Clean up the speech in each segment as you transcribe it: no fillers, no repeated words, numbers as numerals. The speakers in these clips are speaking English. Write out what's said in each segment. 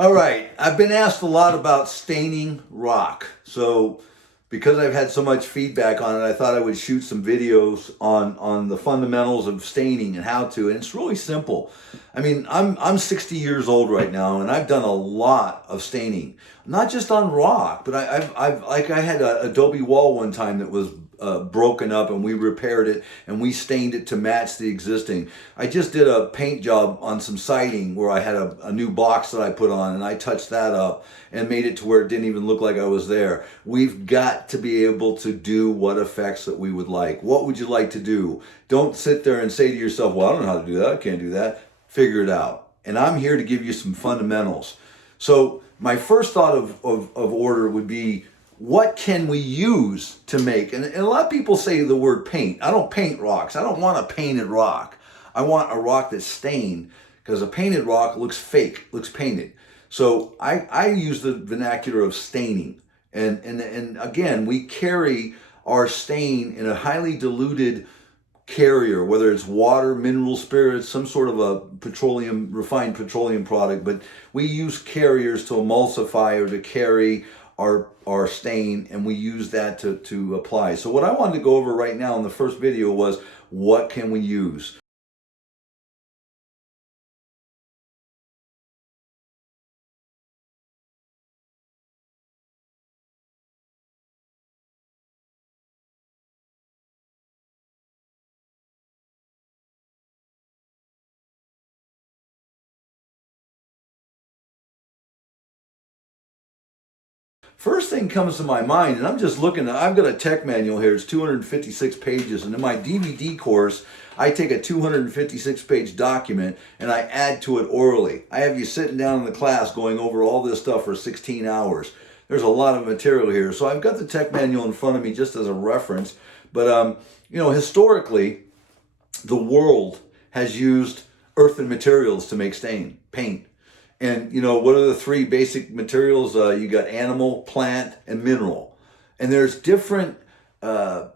All right, I've been asked a lot about staining rock. So because I've had so much feedback on it, I thought I would shoot some videos on the fundamentals of staining and how to. And it's really simple. I mean, I'm 60 years old right now, and I've done a lot of staining, not just on rock, but I've like I had a adobe wall one time that was broken up, and we repaired it and we stained it to match the existing. I just did a paint job on some siding where I had a new box that I put on, and I touched that up and made it to where it didn't even look like I was there. We've got to be able to do what effects that we would like. What would you like to do? Don't sit there and say to yourself, well, I don't know how to do that. I can't do that. Figure it out. And I'm here to give you some fundamentals. So my first thought of order would be, what can we use to make? And a lot of people say the word paint. I don't paint rocks. I don't want a painted rock. I want a rock that's stained, because a painted rock looks fake, looks painted. So I use the vernacular of staining. And again, we carry our stain in a highly diluted carrier, whether it's water, mineral spirits, some sort of a refined petroleum product, but we use carriers to emulsify or to carry our stain, and we use that to apply. So what I wanted to go over right now in the first video was, what can we use? First thing comes to my mind, and I'm just looking, I've got a tech manual here, it's 256 pages, and in my DVD course, I take a 256 page document and I add to it orally. I have you sitting down in the class going over all this stuff for 16 hours. There's a lot of material here, so I've got the tech manual in front of me just as a reference, but historically, the world has used earthen materials to make paint. And what are the three basic materials? You got animal, plant, and mineral. And there's different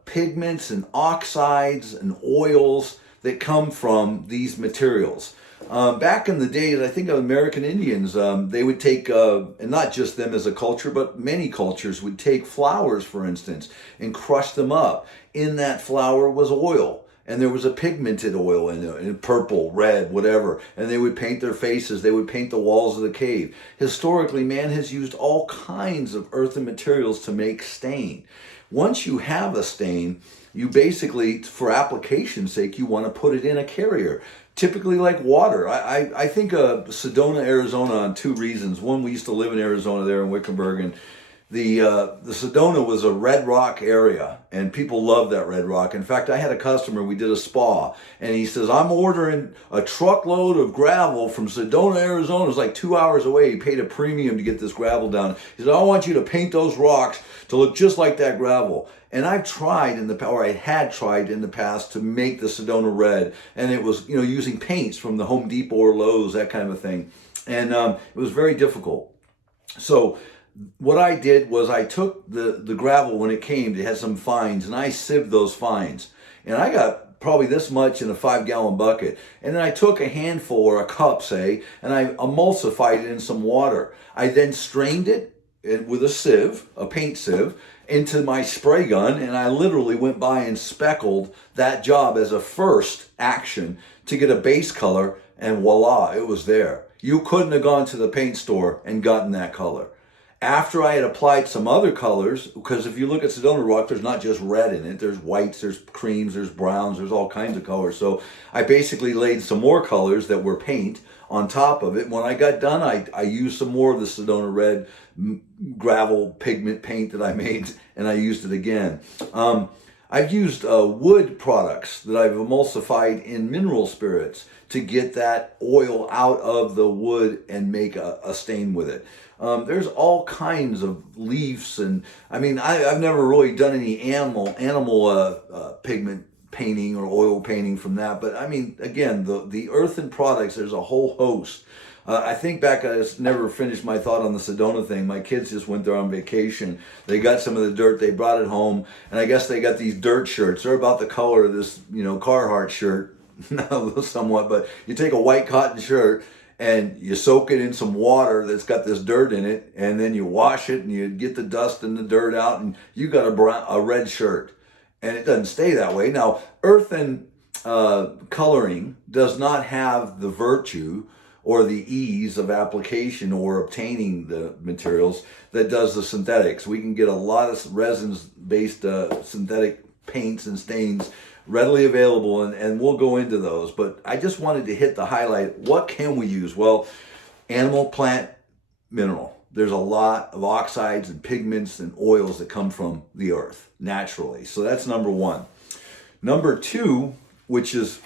pigments and oxides and oils that come from these materials. Back in the days, I think of American Indians, they would take, and not just them as a culture, but many cultures would take flowers, for instance, and crush them up. In that flower was oil. And there was a pigmented oil in it, in purple, red, whatever. And they would paint their faces. They would paint the walls of the cave. Historically, man has used all kinds of earthen materials to make stain. Once you have a stain, you basically, for application's sake, you want to put it in a carrier. Typically like water. I think of Sedona, Arizona on two reasons. One, we used to live in Arizona there in Wickenburg, and the Sedona was a red rock area, and people loved that red rock. In fact, I had a customer, we did a spa, and he says, I'm ordering a truckload of gravel from Sedona, Arizona. It's like 2 hours away. He paid a premium to get this gravel down. He said, I want you to paint those rocks to look just like that gravel. And I've tried or I had tried in the past to make the Sedona red, and it was, using paints from the Home Depot or Lowe's, that kind of a thing. And it was very difficult. So what I did was I took the gravel when it came, it had some fines, and I sieved those fines. And I got probably this much in a 5-gallon bucket. And then I took a handful or a cup, say, and I emulsified it in some water. I then strained it with a sieve, a paint sieve, into my spray gun, and I literally went by and speckled that job as a first action to get a base color, and voila, it was there. You couldn't have gone to the paint store and gotten that color. After I had applied some other colors, because if you look at Sedona rock, there's not just red in it. There's whites, there's creams, there's browns, there's all kinds of colors. So I basically laid some more colors that were paint on top of it. When I got done, I used some more of the Sedona red gravel pigment paint that I made, and I used it again. I've used wood products that I've emulsified in mineral spirits to get that oil out of the wood and make a stain with it. There's all kinds of leaves, and I mean, I've never really done any animal pigment painting or oil painting from that, but I mean, again, the earthen products, there's a whole host. I think back, I just never finished my thought on the Sedona thing. My kids just went there on vacation. They got some of the dirt, they brought it home, and I guess they got these dirt shirts. They're about the color of this, Carhartt shirt, somewhat, but you take a white cotton shirt and you soak it in some water that's got this dirt in it, and then you wash it and you get the dust and the dirt out, and you got a red shirt. And it doesn't stay that way. Now, earthen coloring does not have the virtue or the ease of application or obtaining the materials that does the synthetics. We can get a lot of resins-based synthetic paints and stains readily available, and we'll go into those. But I just wanted to hit the highlight. What can we use? Well, animal, plant, mineral. There's a lot of oxides and pigments and oils that come from the earth naturally. So that's number one. Number two, which is,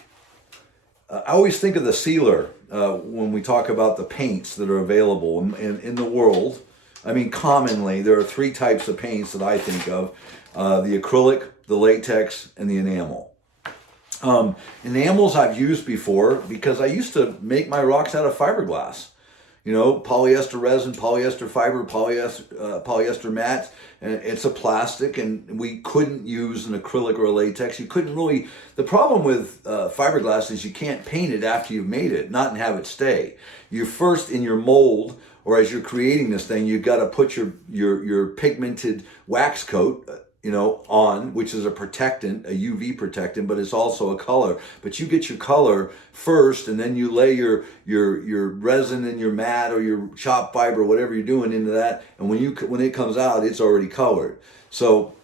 I always think of the sealer when we talk about the paints that are available in the world. I mean, commonly, there are three types of paints that I think of. The acrylic, the latex, and the enamel. Enamels I've used before because I used to make my rocks out of fiberglass. You know, polyester resin, polyester fiber, polyester mats, and it's a plastic, and we couldn't use an acrylic or a latex. You couldn't really, the problem with fiberglass is you can't paint it after you've made it, not and have it stay. You first, in your mold, or as you're creating this thing, you've got to put your pigmented wax coat, on, which is a protectant, a UV protectant, but it's also a color. But you get your color first, and then you lay your resin and your mat or your chopped fiber, whatever you're doing, into that. And when it comes out, it's already colored. So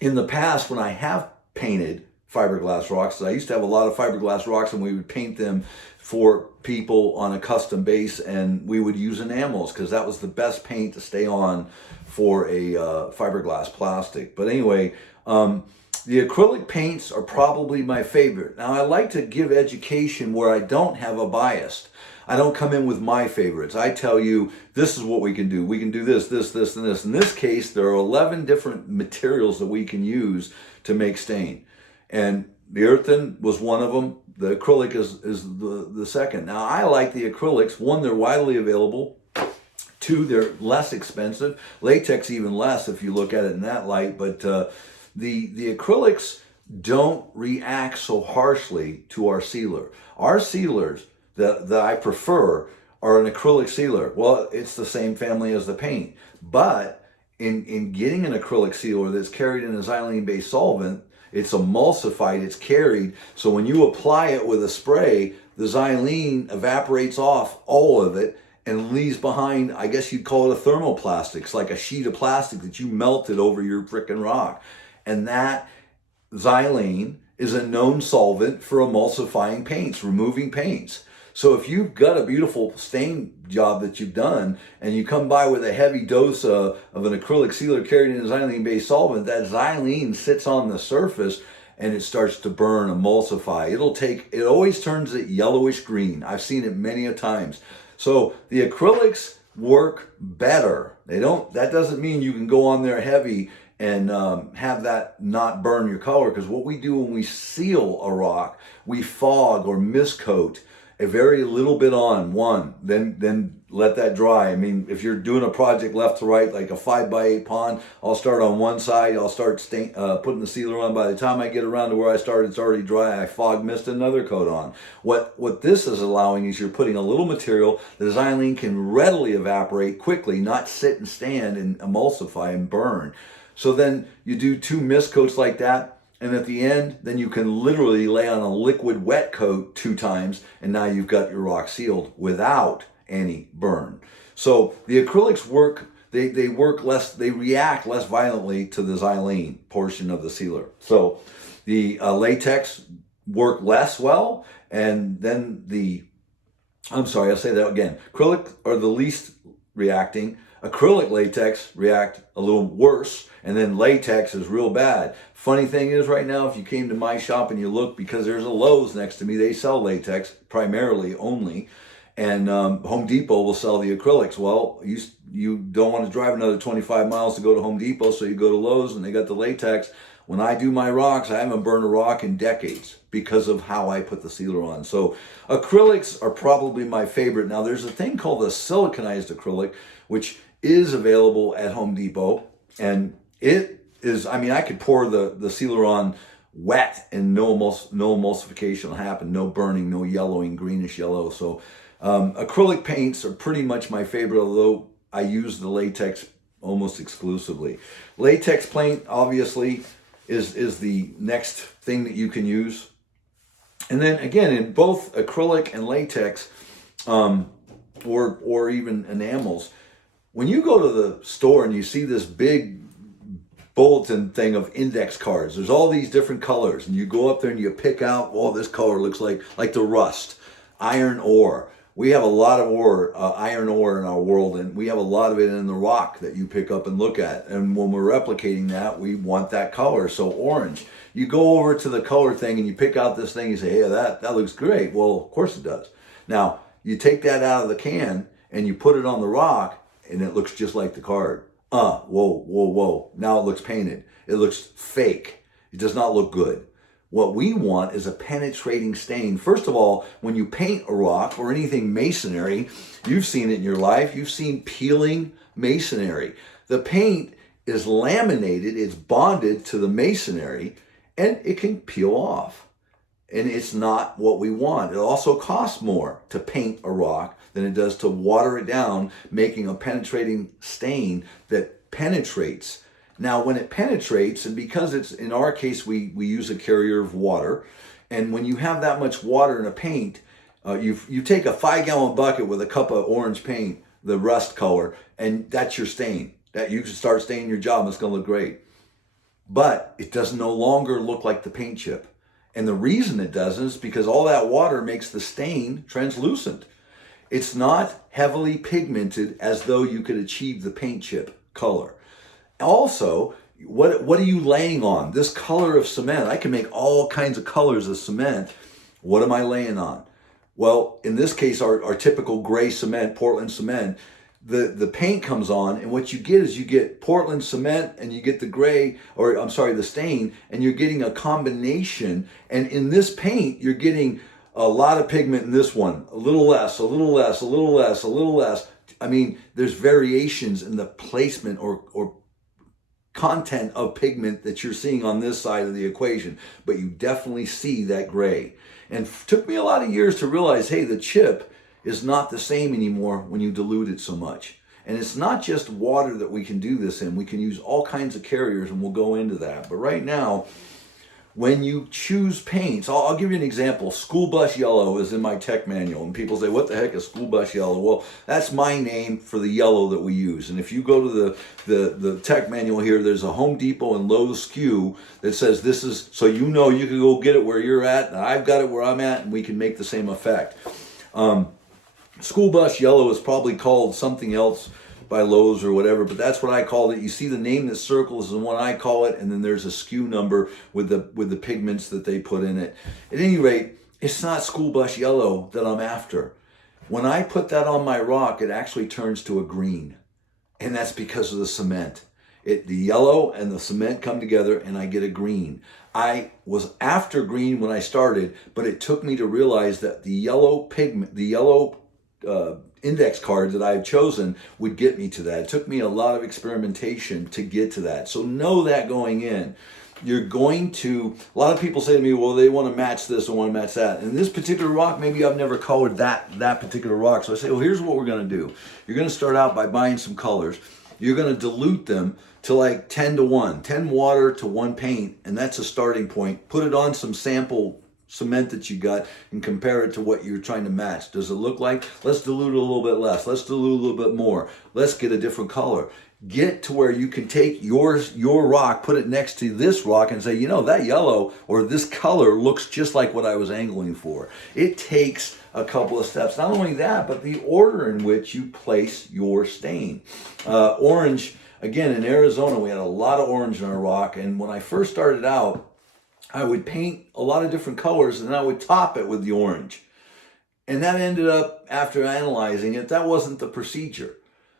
in the past, when I have painted fiberglass rocks, I used to have a lot of fiberglass rocks, and we would paint them for people on a custom base, and we would use enamels because that was the best paint to stay on for a fiberglass plastic. But anyway, the acrylic paints are probably my favorite. Now, I like to give education where I don't have a bias. I don't come in with my favorites. I tell you, this is what we can do. We can do this, this, this, and this. In this case, there are 11 different materials that we can use to make stain. And the earthen was one of them. The acrylic is the second. Now, I like the acrylics. One, they're widely available. Two, they're less expensive. Latex even less if you look at it in that light. But the acrylics don't react so harshly to our sealer. Our sealers that I prefer are an acrylic sealer. Well, it's the same family as the paint. But in getting an acrylic sealer that's carried in a xylene-based solvent, it's emulsified, it's carried. So when you apply it with a spray, the xylene evaporates off all of it and leaves behind, I guess you'd call it a thermoplastic. It's like a sheet of plastic that you melted over your frickin' rock. And that xylene is a known solvent for emulsifying paints, removing paints. So if you've got a beautiful stain job that you've done, and you come by with a heavy dose of an acrylic sealer carried in a xylene-based solvent, that xylene sits on the surface and it starts to burn, emulsify. It always turns it yellowish green. I've seen it many a times. So the acrylics work better. That doesn't mean you can go on there heavy and have that not burn your color, because what we do when we seal a rock, we fog or miscoat a very little bit on one, then let that dry. I mean, if you're doing a project left to right, like a 5x8 pond, I'll start on one side, I'll start putting the sealer on. By the time I get around to where I started, it's already dry. I fog mist another coat on. What this is allowing is you're putting a little material, the xylene can readily evaporate quickly, not sit and stand and emulsify and burn. So then you do 2 mist coats like that, and at the end, then you can literally lay on a liquid wet coat 2 times, and now you've got your rock sealed without any burn. So the acrylics work, they work less, they react less violently to the xylene portion of the sealer. So the latex work less well, and then I'll say that again. Acrylic are the least reacting. Acrylic latex react a little worse, and then latex is real bad. Funny thing is, right now, if you came to my shop and you look, because there's a Lowe's next to me, they sell latex primarily only, and Home Depot will sell the acrylics. Well, you don't want to drive another 25 miles to go to Home Depot, so you go to Lowe's and they got the latex. When I do my rocks, I haven't burned a rock in decades because of how I put the sealer on. So acrylics are probably my favorite. Now, there's a thing called the siliconized acrylic, which is available at Home Depot, and it is, I mean, I could pour the sealer on wet and no emulsification will happen, no burning, no yellowing, greenish yellow. So Acrylic paints are pretty much my favorite, although I use the latex almost exclusively. Latex paint obviously is the next thing that you can use. And then again, in both acrylic and latex, or even enamels, when you go to the store and you see this big bulletin thing of index cards, there's all these different colors, and you go up there and you pick out, oh, this color looks like the rust, iron ore. We have a lot of ore, iron ore in our world, and we have a lot of it in the rock that you pick up and look at. And when we're replicating that, we want that color, so orange. You go over to the color thing and you pick out this thing, you say, hey, that looks great. Well, of course it does. Now, you take that out of the can and you put it on the rock, and it looks just like the card. Whoa. Now it looks painted. It looks fake. It does not look good. What we want is a penetrating stain. First of all, when you paint a rock or anything masonry, you've seen it in your life. You've seen peeling masonry. The paint is laminated, it's bonded to the masonry, and it can peel off. And it's not what we want. It also costs more to paint a rock than it does to water it down, making a penetrating stain that penetrates. Now, when it penetrates, and because it's, in our case, we use a carrier of water, and when you have that much water in a paint, you take a 5-gallon bucket with a cup of orange paint, the rust color, and that's your stain. That you can start staining your job, and it's going to look great. But it does no longer look like the paint chip. And the reason it doesn't is because all that water makes the stain translucent. It's not heavily pigmented as though you could achieve the paint chip color. Also, what are you laying on? This color of cement, I can make all kinds of colors of cement. What am I laying on? Well, in this case, our typical gray cement, Portland cement, the paint comes on, and what you get is you get Portland cement and you get the gray, or I'm sorry, the stain, and you're getting a combination. And in this paint, you're getting a lot of pigment in this one, a little less, a little less, a little less, a little less. I mean, there's variations in the placement or content of pigment that you're seeing on this side of the equation, but you definitely see that gray. And it took me a lot of years to realize, hey, the chip is not the same anymore when you dilute it so much. And it's not just water that we can do this in. We can use all kinds of carriers, and we'll go into that. But right now, when you choose paints, I'll give you an example. School bus yellow is in my tech manual, and people say, what the heck is school bus yellow? Well, that's my name for the yellow that we use. And if you go to the tech manual here, there's a Home Depot and Lowe's SKU that says this is, so you know you can go get it where you're at, and I've got it where I'm at, and we can make the same effect. School bus yellow is probably called something else by Lowe's or whatever, but that's what I call it. You see the name that circles and what I call it, and then there's a SKU number with the pigments that they put in it. At any rate, it's not school bus yellow that I'm after. When I put that on my rock, it actually turns to a green, and that's because of the cement. The yellow and the cement come together, and I get a green. I was after green when I started, but it took me to realize that the yellow pigment, the yellow index cards that I've chosen would get me to that. It took me a lot of experimentation to get to that. So know that going in. You're going to, a lot of people say to me, well, they want to match this and want to match that. And this particular rock, maybe I've never colored that particular rock. So I say, well, here's what we're going to do. You're going to start out by buying some colors. You're going to dilute them to like 10 to 1, 10 water to 1 paint. And that's a starting point. Put it on some sample cement that you got and compare it to what you're trying to match. Does it look like? Let's dilute it a little bit less. Let's dilute a little bit more. Let's get a different color. Get to where you can take your rock, put it next to this rock and say, you know, that yellow or this color looks just like what I was angling for. It takes a couple of steps. Not only that, but the order in which you place your stain. Orange, again, in Arizona, we had a lot of orange in our rock. And when I first started out, I would paint a lot of different colors and I would top it with the orange. And that ended up, after analyzing it, that wasn't the procedure.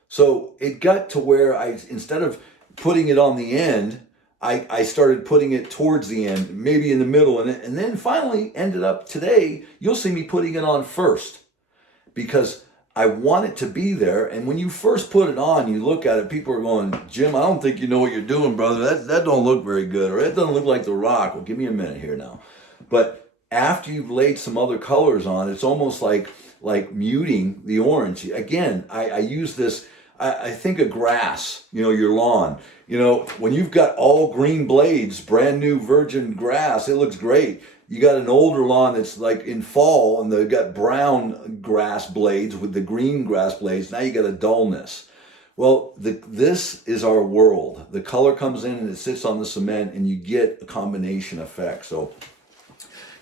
So it got to where instead of putting it on the end, I started putting it towards the end, maybe in the middle. And then finally ended up today, you'll see me putting it on first because I want it to be there. And when you first put it on, you look at it, people are going, Jim, I don't think you know what you're doing, brother. That don't look very good, or it doesn't look like the rock. Well, give me a minute here now. But after you've laid some other colors on, it's almost like like muting the orange. Again, I use this, I think of grass, you know, your lawn. You know, when you've got all green blades, brand new virgin grass, it looks great. You got an older lawn that's like in fall and they've got brown grass blades with the green grass blades. Now you got a dullness. Well, this is our world. The color comes in and it sits on the cement and you get a combination effect. So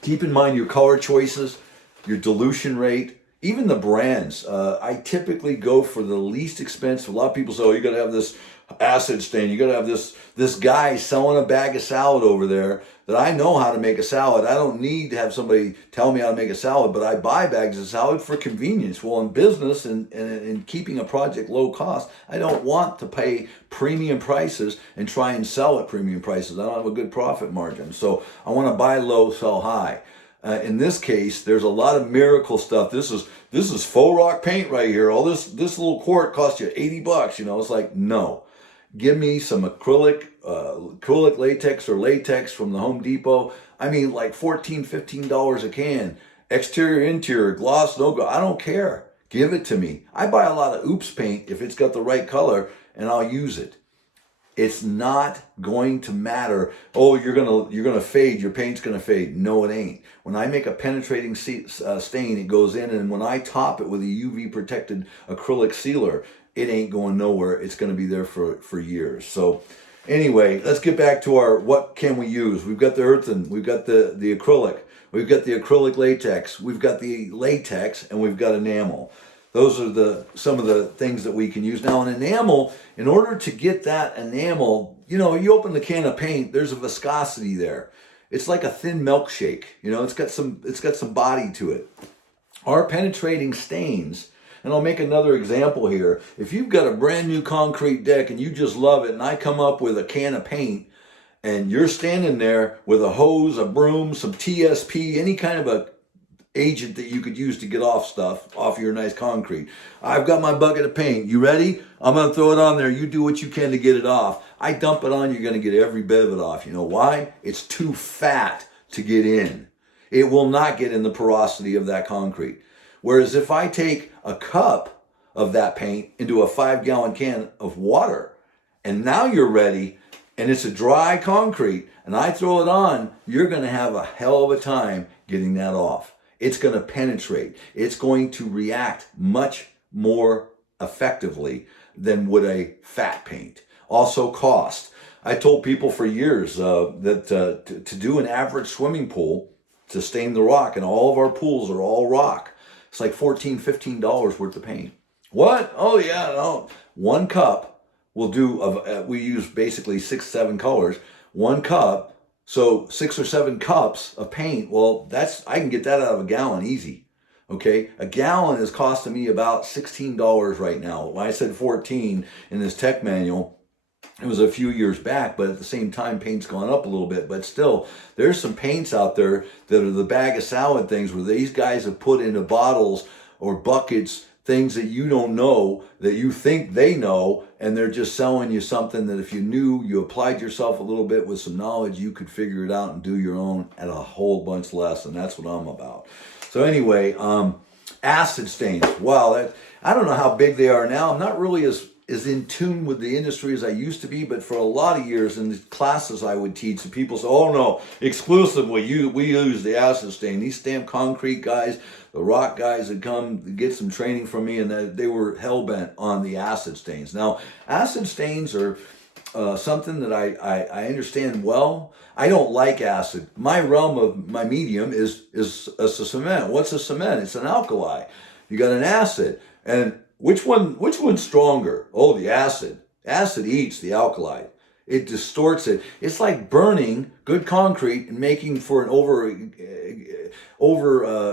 keep in mind your color choices, your dilution rate, even the brands. I typically go for the least expensive. A lot of people say, oh, you got to have this acid stain. You got to have this guy selling a bag of salad over there that I know how to make a salad. I don't need to have somebody tell me how to make a salad, but I buy bags of salad for convenience. Well, in business and in keeping a project low cost, I don't want to pay premium prices and try and sell at premium prices. I don't have a good profit margin. So I want to buy low, sell high. In this case, there's a lot of miracle stuff. This is faux rock paint right here. All this little quart cost you $80. You know, it's like, no. Give me some acrylic latex or latex from the Home Depot. I mean, like $14, $15 a can. Exterior, interior, gloss, no gloss. I don't care. Give it to me. I buy a lot of oops paint if it's got the right color, and I'll use it. It's not going to matter. Oh, you're gonna fade. Your paint's gonna fade. No, it ain't. When I make a penetrating stain, it goes in, and when I top it with a UV protected acrylic sealer, it ain't going nowhere. It's going to be there for years. So anyway, let's get back to our what can we use. We've got the earthen, we've got the acrylic, we've got the acrylic latex, we've got the latex, and we've got enamel. Those are some of the things that we can use. Now, an enamel, in order to get that enamel, you know, you open the can of paint, there's a viscosity there. It's like a thin milkshake. You know, it's got some body to it. Our penetrating stains, and I'll make another example here. If you've got a brand new concrete deck and you just love it, and I come up with a can of paint, and you're standing there with a hose, a broom, some TSP, any kind of a agent that you could use to get off your nice concrete. I've got my bucket of paint. You ready? I'm going to throw it on there. You do what you can to get it off. I dump it on, you're going to get every bit of it off. You know why? It's too fat to get in. It will not get in the porosity of that concrete. Whereas if I take a cup of that paint into a 5-gallon can of water, and now you're ready, and it's a dry concrete, and I throw it on, you're going to have a hell of a time getting that off. It's going to penetrate. It's going to react much more effectively than would a fat paint. Also cost. I told people for years that to do an average swimming pool, to stain the rock, and all of our pools are all rock, it's like $14, $15 worth of paint. What? Oh yeah, no. One cup will do, we use basically 6, 7 colors. One cup. So 6 or 7 cups of paint, well, I can get that out of a gallon easy. Okay, a gallon is costing me about $16 right now. When I said 14 in this tech manual, it was a few years back, but at the same time, paint's gone up a little bit. But still, there's some paints out there that are the bag of salad things where these guys have put into bottles or buckets things that you don't know, that you think they know, and they're just selling you something that if you knew, you applied yourself a little bit with some knowledge, you could figure it out and do your own at a whole bunch less, and that's what I'm about. So anyway, acid stains. Wow, I don't know how big they are now. I'm not really as in tune with the industry as I used to be, but for a lot of years in the classes I would teach, the people say, oh no, exclusively we use the acid stain. These stamped concrete guys, the rock guys that come to get some training from me, and they were hell-bent on the acid stains. Now, acid stains are something that I understand well. I don't like acid. My realm of my medium is a cement. What's a cement? It's an alkali. You got an acid. And which one's stronger? Oh, the acid. Acid eats the alkali. It distorts it. It's like burning good concrete and making for an over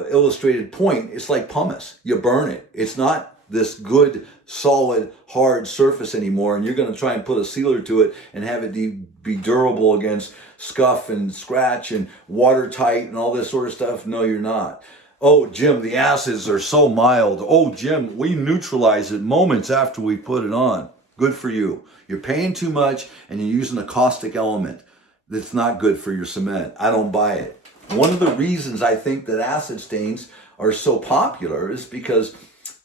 illustrated point. It's like pumice. You burn it. It's not this good, solid, hard surface anymore, and you're going to try and put a sealer to it and have it be durable against scuff and scratch and watertight and all this sort of stuff. No, you're not. Oh, Jim, the acids are so mild. Oh, Jim, we neutralize it moments after we put it on. Good for you. You're paying too much and you're using a caustic element that's not good for your cement. I don't buy it. One of the reasons I think that acid stains are so popular is because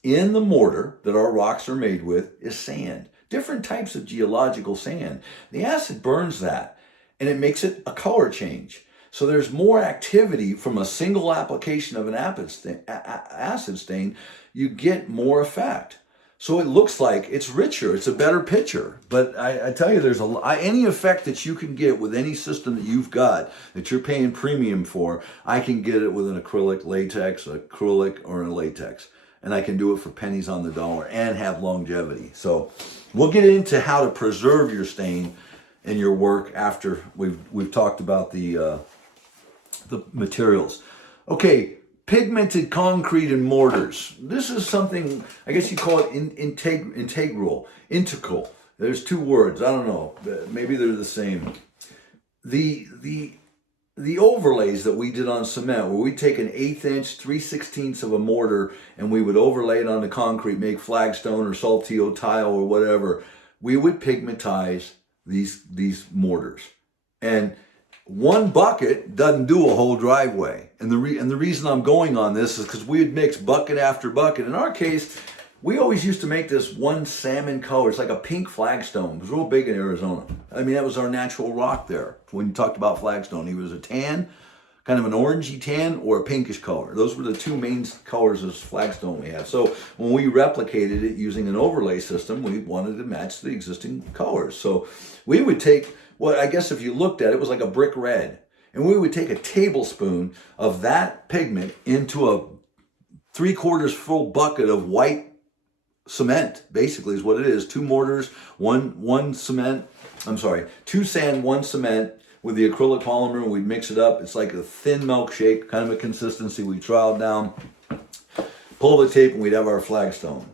in the mortar that our rocks are made with is sand, different types of geological sand. The acid burns that and it makes it a color change. So there's more activity from a single application of an acid stain. You get more effect. So it looks like it's richer, it's a better picture. But I tell you, there's any effect that you can get with any system that you've got that you're paying premium for, I can get it with an acrylic, latex, acrylic, or a latex. And I can do it for pennies on the dollar and have longevity. So we'll get into how to preserve your stain in your work after we've talked about the materials. Okay, pigmented concrete and mortars. This is something, I guess you call it integral. There's two words, I don't know, maybe they're the same. The overlays that we did on cement, where we'd take an 1/8 inch, 3/16 of a mortar, and we would overlay it on the concrete, make flagstone or saltillo tile or whatever, we would pigmentize these mortars. And one bucket doesn't do a whole driveway. And the reason I'm going on this is because we would mix bucket after bucket. In our case, we always used to make this one salmon color. It's like a pink flagstone. It was real big in Arizona. I mean, that was our natural rock there. When you talked about flagstone, it was a tan, kind of an orangey tan, or a pinkish color. Those were the two main colors of flagstone we had. So when we replicated it using an overlay system, we wanted to match the existing colors. So we would take, what I guess if you looked at it, was like a brick red. And we would take a tablespoon of that pigment into a 3/4 full bucket of white cement, basically is what it is. 2 mortars, one cement, two sand, 1 cement with the acrylic polymer, and we'd mix it up. It's like a thin milkshake, kind of a consistency. We trial down, pull the tape, and we'd have our flagstone.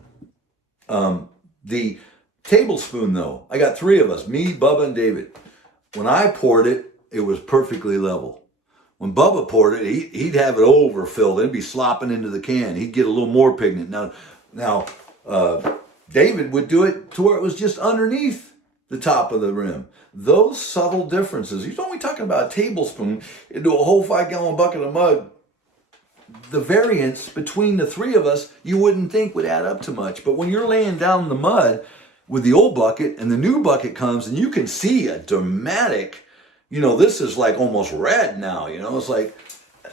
The tablespoon though, I got 3 of us, me, Bubba, and David. When I poured it, it was perfectly level. When Bubba poured it, he'd have it overfilled. It'd be slopping into the can. He'd get a little more pigment. Now, David would do it to where it was just underneath the top of the rim. Those subtle differences. He's only talking about a tablespoon into a whole 5-gallon bucket of mud. The variance between the 3 of us, you wouldn't think would add up to much. But when you're laying down the mud with the old bucket and the new bucket comes, and you can see a dramatic, this is like almost red now. It's like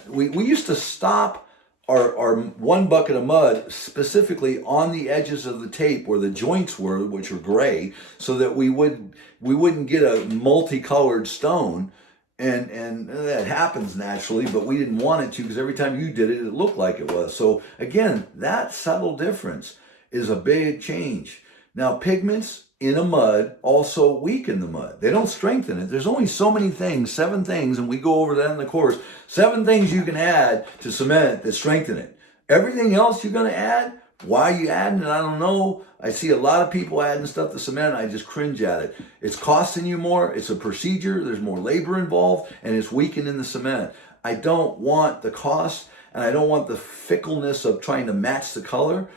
we used to stop our 1 bucket of mud specifically on the edges of the tape where the joints were, which were gray, so that we wouldn't get a multicolored stone. And that happens naturally, but we didn't want it to, because every time you did it, it looked like it was. So again, that subtle difference is a big change. Now, pigments in a mud also weaken the mud. They don't strengthen it. There's only so many things, 7 things, and we go over that in the course. 7 things you can add to cement that strengthen it. Everything else you're going to add, why you adding it, I don't know. I see a lot of people adding stuff to cement, and I just cringe at it. It's costing you more. It's a procedure. There's more labor involved, and it's weakening the cement. I don't want the cost, and I don't want the fickleness of trying to match the color.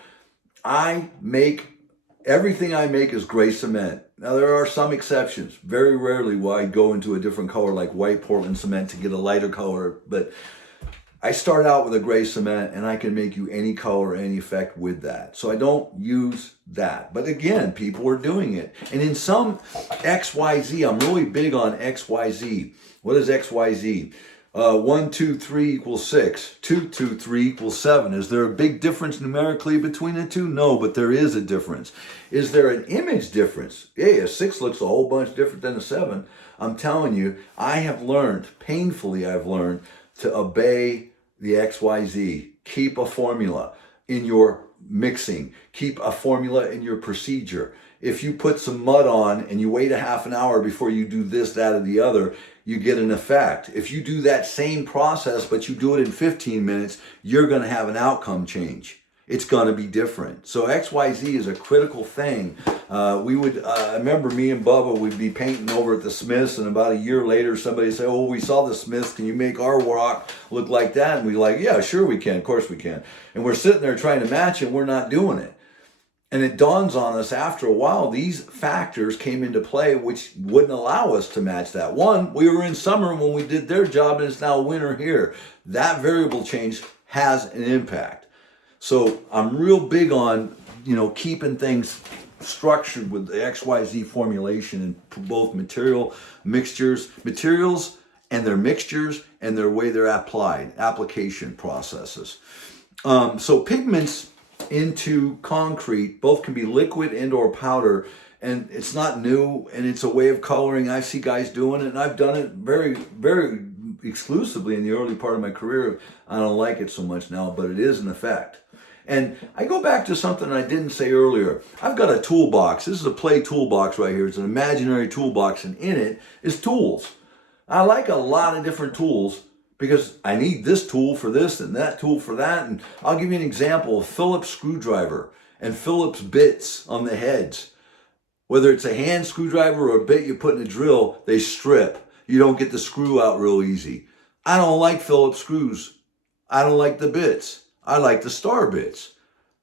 Everything I make is gray cement. Now, there are some exceptions. Very rarely will I go into a different color like white Portland cement to get a lighter color. But I start out with a gray cement, and I can make you any color, any effect with that. So I don't use that. But again, people are doing it. And in some XYZ, I'm really big on XYZ. What is XYZ? 1, 2, 3 equals 6. 2, 2, 3 equals 7. Is there a big difference numerically between the two? No, but there is a difference. Is there an image difference? Hey, a 6 looks a whole bunch different than a 7. I'm telling you, painfully I've learned to obey the XYZ. Keep a formula in your mixing. Keep a formula in your procedure. If you put some mud on and you wait a half an hour before you do this, that, or the other, you get an effect. If you do that same process, but you do it in 15 minutes, you're going to have an outcome change. It's going to be different. So XYZ is a critical thing. I remember me and Bubba, we'd be painting over at the Smiths, and about a year later, somebody would say, oh, we saw the Smiths. Can you make our rock look like that? And we're like, yeah, sure we can. Of course we can. And we're sitting there trying to match it, and we're not doing it. And it dawns on us after a while, these factors came into play which wouldn't allow us to match that. One, we were in summer when we did their job, and it's now winter here. That variable change has an impact. So I'm real big on, keeping things structured with the XYZ formulation in both materials and their mixtures and their way they're applied, application processes. So pigments into concrete both can be liquid and or powder, and it's not new, and it's a way of coloring. I see guys doing it, and I've done it very, very exclusively in the early part of my career. I don't like it so much now, but it is an effect. And I go back to something I didn't say earlier. I've got a toolbox. This is a play toolbox right here. It's an imaginary toolbox, and in it is tools. I like a lot of different tools because I need this tool for this and that tool for that. And I'll give you an example: a Phillips screwdriver and Phillips bits on the heads. Whether it's a hand screwdriver or a bit you put in a drill, they strip. You don't get the screw out real easy. I don't like Phillips screws. I don't like the bits. I like the star bits.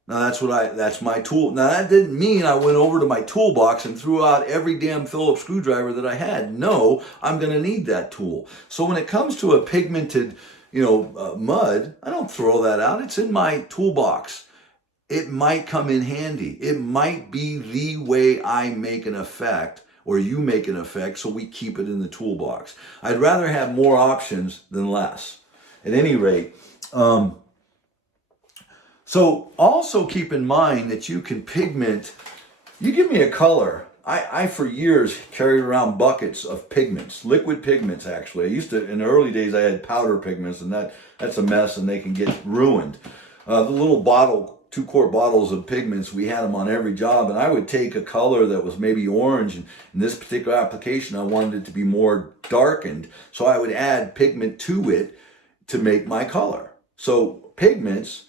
Now that's my tool. Now that didn't mean I went over to my toolbox and threw out every damn Phillips screwdriver that I had. No, I'm going to need that tool. So when it comes to a pigmented, mud, I don't throw that out. It's in my toolbox. It might come in handy. It might be the way I make an effect or you make an effect, so we keep it in the toolbox. I'd rather have more options than less. At any rate, so also keep in mind that you can pigment. You give me a color. I for years carried around buckets of pigments, liquid pigments actually. I used to, in the early days, I had powder pigments, and that's a mess, and they can get ruined. The little 2-quart bottles of pigments, we had them on every job, and I would take a color that was maybe orange, and in this particular application I wanted it to be more darkened, so I would add pigment to it to make my color. So pigments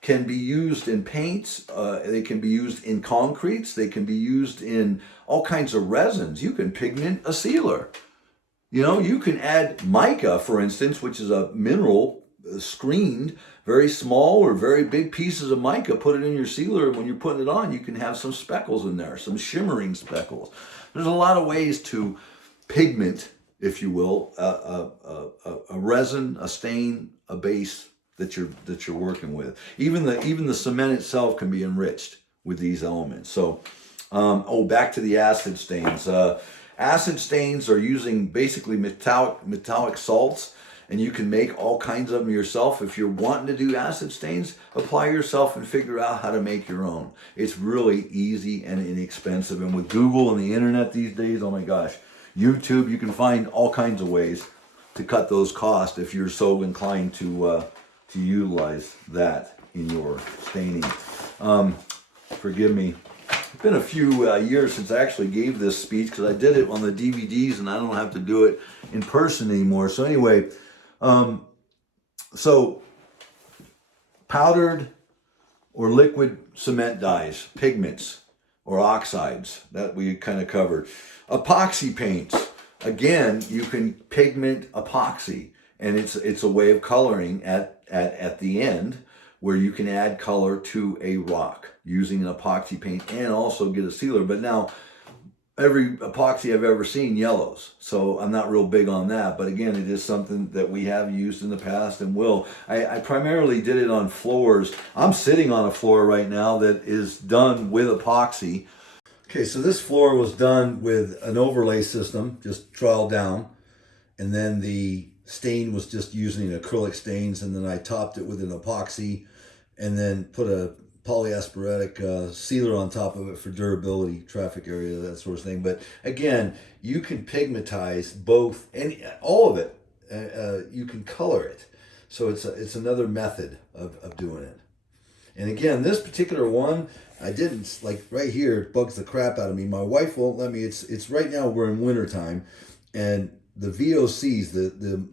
can be used in paints, they can be used in concretes, they can be used in all kinds of resins. You can pigment a sealer. You can add mica, for instance, which is a mineral screened, very small or very big pieces of mica, put it in your sealer, and when you're putting it on, you can have some speckles in there, some shimmering speckles. There's a lot of ways to pigment, if you will, a resin, a stain, a base that you're working with. Even the cement itself can be enriched with these elements. So, back to the acid stains. Acid stains are using basically metallic salts, and you can make all kinds of them yourself. If you're wanting to do acid stains, apply yourself and figure out how to make your own. It's really easy and inexpensive. And with Google and the internet these days, oh my gosh, YouTube, you can find all kinds of ways to cut those costs if you're so inclined to utilize that in your staining. Forgive me. It's been a few years since I actually gave this speech because I did it on the DVDs and I don't have to do it in person anymore. So anyway, so powdered or liquid cement dyes, pigments or oxides that we kind of covered. Epoxy paints. Again, you can pigment epoxy, and it's a way of coloring at the end where you can add color to a rock using an epoxy paint and also get a sealer. But now every epoxy I've ever seen yellows, so I'm not real big on that. But again, it is something that we have used in the past and will. I primarily did it on floors. I'm sitting on a floor right now that is done with epoxy. Okay, so this floor was done with an overlay system, just trowel down, and then the stain was just using acrylic stains, and then I topped it with an epoxy and then put a polyasperitic sealer on top of it for durability, traffic area, that sort of thing. But again, you can pigmentize both, all of it. You can color it. So it's another method of doing it. And again, this particular one, I didn't, like right here, it bugs the crap out of me. My wife won't let me. It's right now, we're in wintertime, and the VOCs,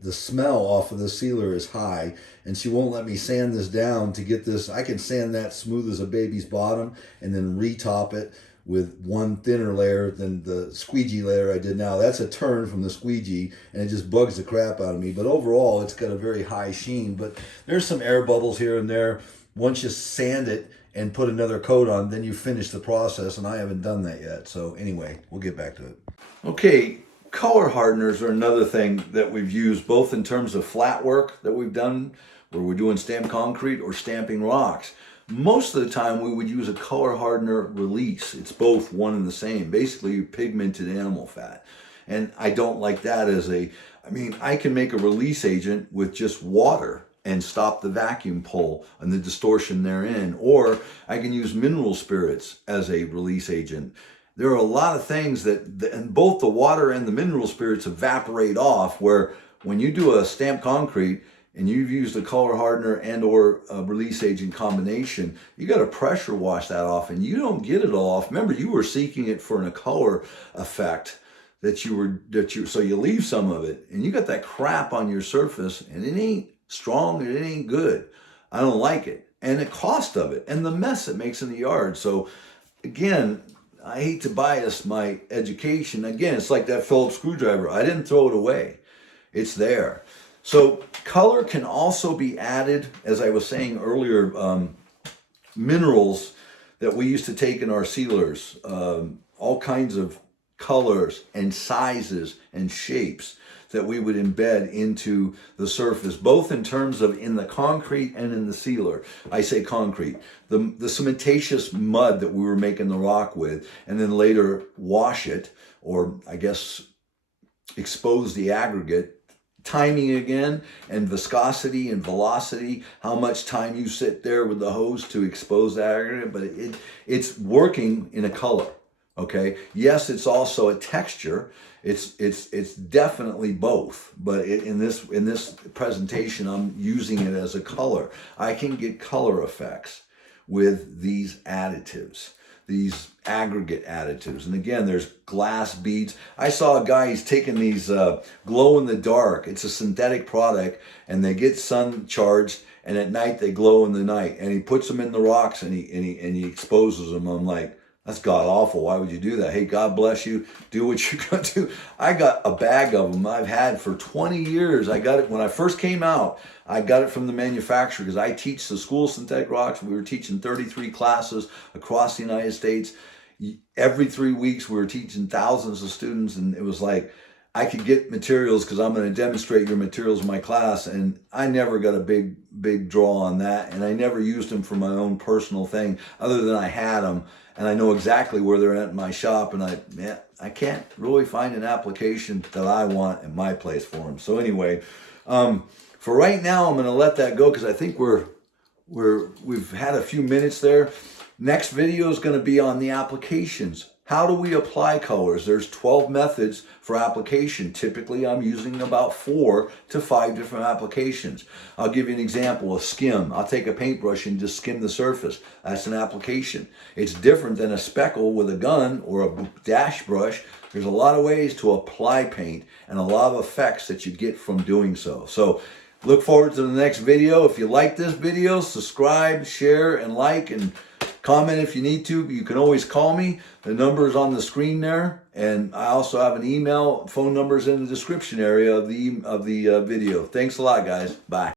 the smell off of the sealer is high, and she won't let me sand this down to get this. I can sand that smooth as a baby's bottom and then retop it with one thinner layer than the squeegee layer I did now. That's a turn from the squeegee, and it just bugs the crap out of me. But overall, it's got a very high sheen, but there's some air bubbles here and there. Once you sand it and put another coat on, then you finish the process, and I haven't done that yet. So anyway, we'll get back to it. Okay. Color hardeners are another thing that we've used both in terms of flat work that we've done where we're doing stamped concrete or stamping rocks. Most of the time we would use a color hardener release. It's both one and the same. Basically pigmented animal fat. And I don't like that as I can make a release agent with just water and stop the vacuum pull and the distortion therein. Or I can use mineral spirits as a release agent. There are a lot of things and both the water and the mineral spirits evaporate off, where when you do a stamped concrete and you've used a color hardener and or a release agent combination, you got to pressure wash that off, and you don't get it all off. Remember, you were seeking it for a color effect so you leave some of it, and you got that crap on your surface, and it ain't strong and it ain't good. I don't like it. And the cost of it and the mess it makes in the yard. So again, I hate to bias my education. Again, it's like that Phillips screwdriver. I didn't throw it away. It's there. So color can also be added, as I was saying earlier, minerals that we used to take in our sealers, all kinds of colors and sizes and shapes that we would embed into the surface, both in terms of in the concrete and in the sealer. I say concrete. The cementatious mud that we were making the rock with, and then later wash it, or I guess expose the aggregate. Timing again, and viscosity and velocity, how much time you sit there with the hose to expose the aggregate, but it's working in a color. Okay, yes, it's also a texture. It's definitely both, but in this presentation, I'm using it as a color. I can get color effects with these additives, these aggregate additives. And again, there's glass beads. I saw a guy, he's taking these glow in the dark. It's a synthetic product, and they get sun charged, and at night they glow in the night. And he puts them in the rocks, and he exposes them. I'm like, that's god awful. Why would you do that? Hey, God bless you. Do what you're going to do. I got a bag of them I've had for 20 years. I got it when I first came out. I got it from the manufacturer because I teach the school of synthetic rocks. We were teaching 33 classes across the United States. Every 3 weeks, we were teaching thousands of students, and it was like, I could get materials because I'm going to demonstrate your materials in my class, and I never got a big draw on that, and I never used them for my own personal thing, other than I had them, and I know exactly where they're at in my shop, and I can't really find an application that I want in my place for them. So anyway, for right now, I'm going to let that go because I think we've had a few minutes there. Next video is going to be on the applications. How do we apply colors? There's 12 methods for application. Typically, I'm using about 4 to 5 different applications. I'll give you an example, a skim. I'll take a paintbrush and just skim the surface. That's an application. It's different than a speckle with a gun or a dash brush. There's a lot of ways to apply paint and a lot of effects that you get from doing so. So look forward to the next video. If you like this video, subscribe, share, and like, and comment if you need to. You can always call me. The number is on the screen there, and I also have an email. Phone numbers in the description area of the video. Thanks a lot, guys. Bye.